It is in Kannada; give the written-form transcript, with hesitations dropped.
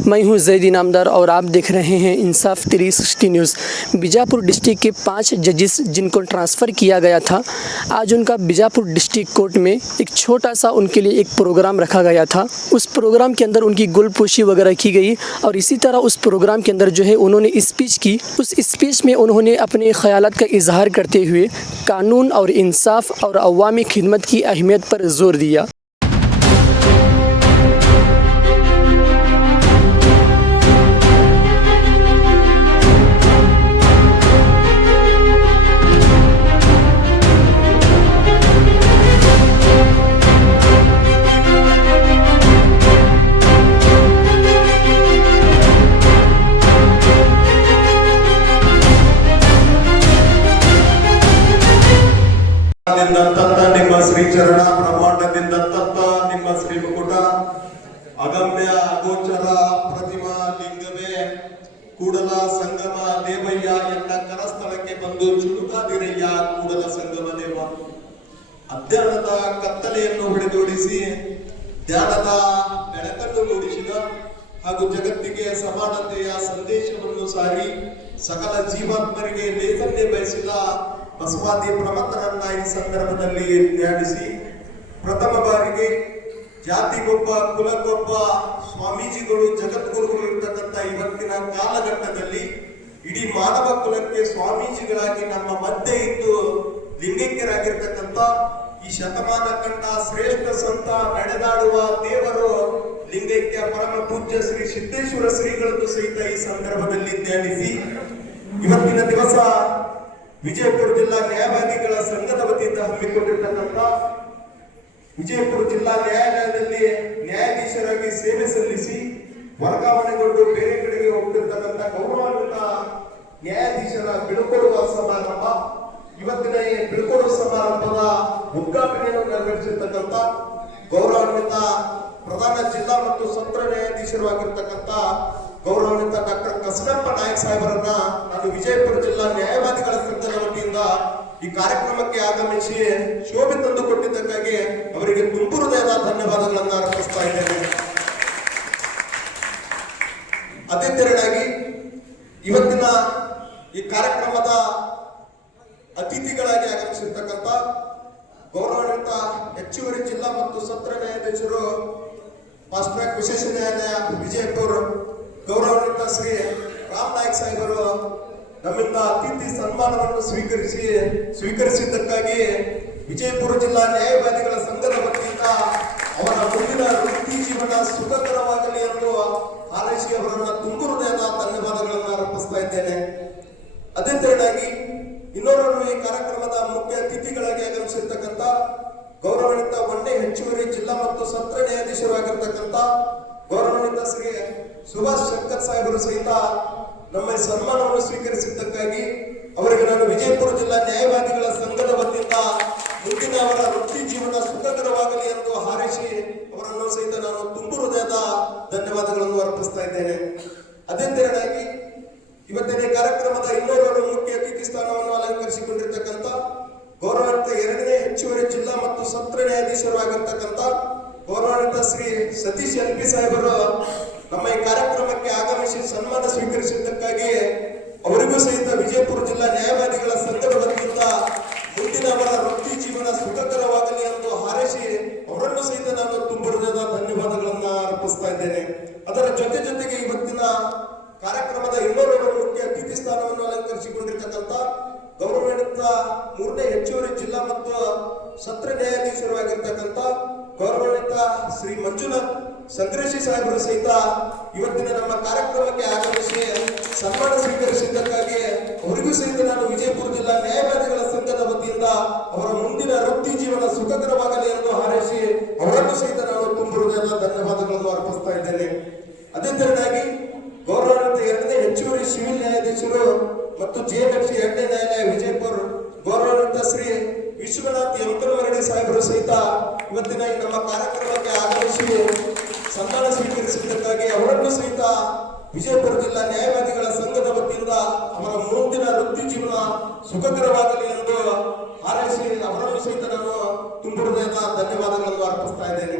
मैं हूं जैद इनामदार और आप देख रहे हैं इंसाफ 360 न्यूज़। बीजापुर डिस्ट्रिक्ट के 5 जजेस जिनको ट्रांसफ़र किया गया था, आज उनका बीजापुर डिस्ट्रिक्ट कोर्ट में एक छोटा सा उनके लिए एक प्रोग्राम रखा गया था। उस प्रोग्राम के अंदर उनकी गोलपोशी वगैरह की गई और इसी तरह उस प्रोग्राम के अंदर जो है उन्होंने स्पीच की। उस स्पीच में उन्होंने अपने ख़यालात का इजहार करते हुए कानून और इंसाफ और अवामी खिदमत की अहमियत पर जोर दिया। ನಿಮ್ಮ ಶ್ರೀಚರಣ ಬ್ರಹ್ಮಾಂಡದಿಂದ ತತ್ತ ನಿಮ್ಮ ಶ್ರೀ ಮುಕುಟ ಅಗಮ್ಯ ಅಗೋಚರ ಪ್ರತಿಮಾ ಲಿಂಗವೇ ಕೂಡಲ ಸಂಗಮ ದೇವಯ್ಯ ಎನ್ನ ಕರಸ್ಥಳಕ್ಕೆ ಬಂದು ಚುಟುಕಾದಿರಯ್ಯ ಕೂಡಲ ಸಂಗಮ ದೇವ. ಅಜ್ಞಾನದ ಕತ್ತಲೆಯನ್ನು ಹೊಡೆದೋಡಿಸಿ ಜ್ಞಾನದ ಬೆಳಕನ್ನು ಮೂಡಿಸಿದ ಹಾಗೂ ಜಗತ್ತಿಗೆ ಸಮಾನತೆಯ ಸಂದೇಶವನ್ನು ಸಾರಿ ಸಕಲ ಜೀವಾತ್ಮರಿಗೆ ಲೇಸನ್ನೇ ಬಯಸಿದ ಬಸವಾದಿ ಪ್ರಮಥನನ್ನ ಈ ಸಂದರ್ಭದಲ್ಲಿ ಧ್ಯಾನಿಸಿ ಪ್ರಥಮ ಬಾರಿಗೆ ಜಾತಿಗೊಬ್ಬ ಕುಲಕ್ಕೊಬ್ಬ ಸ್ವಾಮೀಜಿಗಳು ಜಗದ್ಗುರುಗಳು ಇರ್ತಕ್ಕಂಥ ಇವತ್ತಿನ ಕಾಲಘಟ್ಟದಲ್ಲಿ ಇಡೀ ಮಾನವ ಕುಲಕ್ಕೆ ಸ್ವಾಮೀಜಿಗಳಾಗಿ ನಮ್ಮ ಮಧ್ಯೆ ಇದ್ದು ಲಿಂಗೈಕ್ಯರಾಗಿರ್ತಕ್ಕಂಥ ಈ ಶತಮಾನ ಕಂಡ ಶ್ರೇಷ್ಠ ಸಂತ ನಡೆದಾಡುವ ದೇವರು ಲಿಂಗೈಕ್ಯ ಪರಮ ಪೂಜ್ಯ ಶ್ರೀ ಸಿದ್ದೇಶ್ವರ ಶ್ರೀಗಳನ್ನು ಸಹಿತ ಈ ಸಂದರ್ಭದಲ್ಲಿ ಧ್ಯಾನಿಸಿ ಇವತ್ತಿನ ದಿವಸ ವಿಜಯಪುರ ಜಿಲ್ಲಾ ನ್ಯಾಯವಾದಿಗಳ ಸಂಘದ ವತಿಯಿಂದ ಹಮ್ಮಿಕೊಂಡಿರ್ತಕ್ಕಂಥ ವಿಜಯಪುರ ಜಿಲ್ಲಾ ನ್ಯಾಯಾಲಯದಲ್ಲಿ ನ್ಯಾಯಾಧೀಶರಾಗಿ ಸೇವೆ ಸಲ್ಲಿಸಿ ವರ್ಗಾವಣೆಗೊಂಡು ಬೇರೆ ಕಡೆಗೆ ಹೋಗ್ತಿರ್ತಕ್ಕಂಥ ಗೌರವಾನ್ವಿತ ನ್ಯಾಯಾಧೀಶರ ಬೀಳ್ಕೊಡುವ ಸಮಾರಂಭ. ಇವತ್ತಿನ ಈ ಬೀಳ್ಕೊಡುವ ಸಮಾರಂಭದ ಉದ್ಘಾಟನೆಯನ್ನು ನೆರವೇರಿಸಿರ್ತಕ್ಕಂಥ ಗೌರವಾನ್ವಿತ ಪ್ರಧಾನ ಜಿಲ್ಲಾ ಮತ್ತು ಸತ್ರ ನ್ಯಾಯಾಧೀಶರು ಆಗಿರ್ತಕ್ಕಂಥ ಗೌರವಾನ್ವಿತ ಡಾಕ್ಟರ್ ಕಸನಪ್ಪ ನಾಯಕ್ ಸಾಹೇಬರನ್ನ ನಾನು ವಿಜಯಪುರ ಜಿಲ್ಲಾ ನ್ಯಾಯವಾದಿಗಳ ಸಂಘದ ವತಿಯಿಂದ ಈ ಕಾರ್ಯಕ್ರಮಕ್ಕೆ ಆಗಮಿಸಿ ಶೋಭೆ ತಂದು ಕೊಟ್ಟಿದ್ದಕ್ಕಾಗಿ ಅವರಿಗೆ ತುಂಬು ಹೃದಯದ ಧನ್ಯವಾದಗಳನ್ನು ಅರ್ಪಿಸ್ತಾ ಇದ್ದೇನೆ. ಅದೇ ತೆರನಾಗಿ ಇವತ್ತಿನ ಈ ಕಾರ್ಯಕ್ರಮದ ಅತಿಥಿಗಳಾಗಿ ಆಗಮಿಸಿರ್ತಕ್ಕಂಥ ಗೌರವಾನ್ವಿತ ಹೆಚ್ಚುವರಿ ಜಿಲ್ಲಾ ಮತ್ತು ಸತ್ರ ನ್ಯಾಯಾಧೀಶರು ಫಾಸ್ಟ್ ಟ್ರ್ಯಾಕ್ ವಿಶೇಷ ನ್ಯಾಯಾಲಯ ವಿಜಯಪುರ ಗೌರವಾನ್ವಿತ ಶ್ರೀ ರಾಮ್ ನಾಯ್ಕ್ ಸಾಹೇಬರು ನಮ್ಮಿಂದ ಅತಿಥಿ ಸನ್ಮಾನವನ್ನು ಸ್ವೀಕರಿಸಿದ್ದಕ್ಕಾಗಿ ವಿಜಯಪುರ ಜಿಲ್ಲಾ ನ್ಯಾಯವಾದಿಗಳ ಸಂಘದ ವತಿಯಿಂದ ಅವರ ಮುಂದಿನ ವೃತ್ತಿ ಜೀವನ ಸುಖಕರವಾಗಲಿ ಎಂದು ಹಾರೈಸಿ ಅವರನ್ನ ತುಂಬು ಹೃದಯದ ಧನ್ಯವಾದಗಳನ್ನು ಅರ್ಪಿಸ್ತಾ ಇದ್ದೇನೆ. ಅದೇ ತೆರನಾಗಿ ಇನ್ನೋರ್ವರು ಈ ಕಾರ್ಯಕ್ರಮದ ಮುಖ್ಯ ಅತಿಥಿಗಳಾಗಿ ಆಗಮಿಸಿರ್ತಕ್ಕಂಥ ಗೌರವಾನ್ವಿತ ಒಂದೇ ಹೆಚ್ಚುವರಿ ಜಿಲ್ಲಾ ಮತ್ತು ಸತ್ರ ನ್ಯಾಯಾಧೀಶರು ಆಗಿರ್ತಕ್ಕಂಥ ಗೌರವಾನ್ವಿತ ಶ್ರೀ ಸುಭಾಷ್ ಶಂಕರ್ ಸಾಹೇಬರು ಸಹಿತ ನಮ್ಮ ಸನ್ಮಾನವನ್ನು ಸ್ವೀಕರಿಸಿದ್ದಕ್ಕಾಗಿ ಅವರಿಗೆ ನಾನು ವಿಜಯಪುರ ಜಿಲ್ಲಾ ನ್ಯಾಯವಾದಿಗಳ ಸಂಘದ ವತಿಯಿಂದ ಮುಂದಿನ ಅವರ ವೃತ್ತಿ ಜೀವನ ಸುಖಕರವಾಗಲಿ ಎಂದು ಹಾರೈಸಿ ಅವರನ್ನು ಸಹಿತ ನಾನು ತುಂಬು ಹೃದಯದ ಧನ್ಯವಾದಗಳನ್ನು ಅರ್ಪಿಸ್ತಾ ಇದ್ದೇನೆ. ಅದೇ ತೆರನಾಗಿ ಇವತ್ತಿನ ಕಾರ್ಯಕ್ರಮದ ಇನ್ನೋರ್ವರು ಮುಖ್ಯ ಅತಿಥಿ ಸ್ಥಾನವನ್ನು ಅಲಂಕರಿಸಿಕೊಂಡಿರ್ತಕ್ಕಂಥ ಗೌರವಾನ್ವಿತ 2ನೇ ಹೆಚ್ಚುವರಿ ಜಿಲ್ಲಾ ಮತ್ತು ಸತ್ರ ನ್ಯಾಯಾಧೀಶರು ಆಗಿರ್ತಕ್ಕಂಥ ಗೌರವಾನ್ವಿತ ಶ್ರೀ ಸತೀಶ್ ಎಲ್ಪಿ ಸಾಹೇಬರು ನಮ್ಮ ಈ ಕಾರ್ಯಕ್ರಮಕ್ಕೆ ಆಗಮಿಸಿ ಸನ್ಮಾನ ಸ್ವೀಕರಿಸಿದ್ದಕ್ಕಾಗಿ ಅವರಿಗೂ ಸಹಿತ ವಿಜಯಪುರ ಜಿಲ್ಲಾ ನ್ಯಾಯವಾದಿಗಳ ಸಂಘದ ವತಿಯಿಂದ ಮುಂದಿನ ಅವರ ವೃತ್ತಿ ಜೀವನ ಸುಖಕರವಾಗಲಿ ಎಂದು ಹಾರೈಸಿ ಅವರನ್ನು ಸಹಿತ ನಾನು ತುಂಬು ಹೃದಯದ ಧನ್ಯವಾದಗಳನ್ನ ಅರ್ಪಿಸ್ತಾ ಇದ್ದೇನೆ. ಅದರ ಜೊತೆಗೆ ಇವತ್ತಿನ ಕಾರ್ಯಕ್ರಮದ ಇನ್ನೋರ್ವರು ಮುಖ್ಯ ಅತಿಥಿ ಸ್ಥಾನವನ್ನು ಅಲಂಕರಿಸಿಕೊಂಡಿರ್ತಕ್ಕಂಥ ಗೌರವಾನ್ವಿತ 3ನೇ ಹೆಚ್ಚುವರಿ ಜಿಲ್ಲಾ ಮತ್ತು ಸತ್ರ ನ್ಯಾಯಾಧೀಶರು ಆಗಿರ್ತಕ್ಕಂಥ ಗೌರವಾನ್ವಿತ ಶ್ರೀ ಮಂಜುನಾಥ್ ಸಂಗ್ರೇಶಿ ಸಾಹೇಬರು ಸಹಿತ ಇವತ್ತಿನ ನಮ್ಮ ಕಾರ್ಯಕ್ರಮಕ್ಕೆ ಆಗಮಿಸಿ ಸನ್ಮಾನ ಸ್ವೀಕರಿಸಿದ್ದಕ್ಕಾಗಿ ಅವರಿಗೂ ಸಹಿತ ನಾನು ವಿಜಯಪುರ ಜಿಲ್ಲಾ ನ್ಯಾಯವಾದಿಗಳ ಸಂಘದ ವತಿಯಿಂದ ಅವರ ಮುಂದಿನ ವೃತ್ತಿ ಜೀವನ ಸುಖಕರವಾಗಲಿ ಎಂದು ಹಾರೈಸಿ ಅವರನ್ನು ಸಹಿತ ನಾನು ತುಂಬು ಹೃದಯದ ಧನ್ಯವಾದಗಳನ್ನು ಅರ್ಪಿಸ್ತಾ ಇದ್ದೇನೆ. ಅದೇ ತೆರನಾಗಿ ಗೌರವಾನ್ವಿತ 2ನೇ ಹೆಚ್ಚುವರಿ ಸಿವಿಲ್ ನ್ಯಾಯಾಧೀಶರು ಮತ್ತು ಜೆಎಂಎಫ್ಸಿ 2ನೇ ನ್ಯಾಯಾಲಯ ವಿಜಯಪುರ ಗೌರವಾನ್ವಿತ ಶ್ರೀ ವಿಶ್ವನಾಥ್ ಯಮಕನಮರಡಿ ಸಾಹೇಬರು ಸಹಿತ ಇವತ್ತಿನ ಈ ನಮ್ಮ ಕಾರ್ಯಕ್ರಮಕ್ಕೆ ಆಗಮಿಸಿ ಸನ್ಮಾನ ಸ್ವೀಕರಿಸಿದ್ದಕ್ಕಾಗಿ ಅವರನ್ನು ಸಹಿತ ವಿಜಯಪುರ ಜಿಲ್ಲಾ ನ್ಯಾಯವಾದಿಗಳ ಸಂಘದ ವತಿಯಿಂದ ಅವರ ಮುಂದಿನ ವೃತ್ತಿ ಜೀವನ ಸುಖಕರವಾಗಲಿ ಎಂದು ಹಾರೈಸಿ ಅವರನ್ನು ಸಹಿತ ನಾನು ತುಂಬು ಹೃದಯದ ಧನ್ಯವಾದಗಳನ್ನು ಅರ್ಪಿಸ್ತಾ ಇದ್ದೇನೆ.